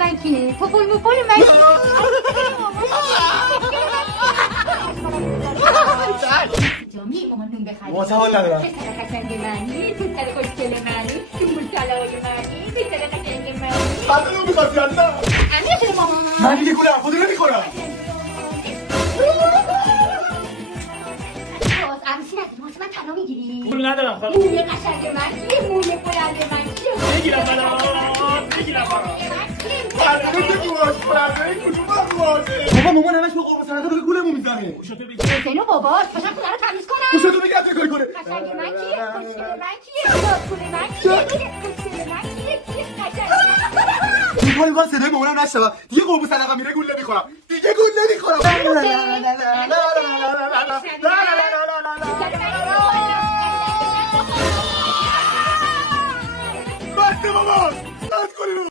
من کیه؟ توپل موپل من کیه؟ جامی مامانون بخرید متحول ندارم. پسر قشنگ منی، پسر خوشگل منی، دنبول طلای منی، پسر قشنگ منی. غذا رو می‌خواستی عزیزم؟ امیر مامان من دیگه گول حرفاتو نمی‌خورم. عروسی نداری واسه من طلا میگیری؟ پول ندارم خانم. موی قشنگ من کیه؟ موی بلند من کیه؟ بگیرم بگیرم الان که گواش کنم این کدوم گواشه؟ بابا مامان همش با قربه سرقه داره گولمون میزنه. گوشتو بگیر. حسین و باباش پاشم خونه رو تمیز کنم. گوشتو بگی از کاری کنه. قشنگ من کیه؟ خوشگل من کیه؟ خوشگل من کیه؟ خوشگل من کیه؟ قشنگ این کاری می‌کنم صدای مامانم نشنوم. دیگه قربه سرقه میره گول نمی‌خورم. دیگه گول نمی‌خورم. بسته مامان. بس کنی رو.